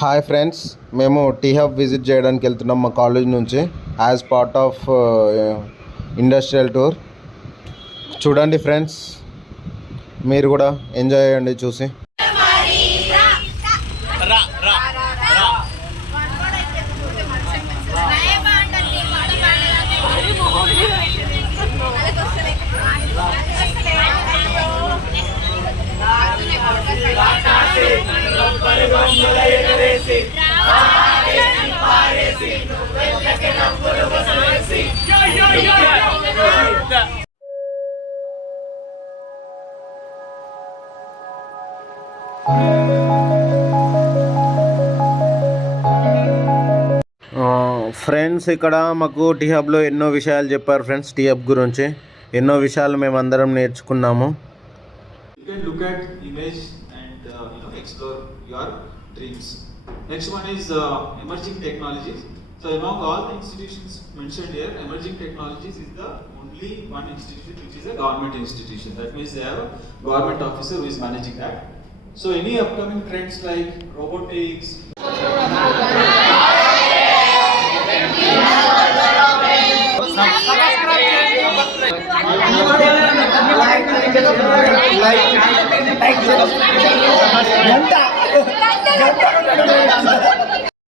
Hi friends, మేము tea hub visit చేయడానికి వెళ్తున్నాం మా కాలేజ్ నుంచి as part of industrial tour. చూడండి ఫ్రెండ్స్, మీరు కూడా ఎంజాయ్ చేయండి చూసి. ఫ్రెండ్స్, ఇక్కడ మాకు టీ హబ్లో ఎన్నో విషయాలు చెప్పారు ఫ్రెండ్స్. టీ హబ్ గురించి ఎన్నో విషయాలు మేము అందరం నేర్చుకున్నాము. You can look at image and explore your dreams. Next one is emerging technologies. So among all the institutions mentioned here, emerging technologies is the only one institution which is a government institution. That means they have a government officer who is managing that. So any upcoming trends like robotics, like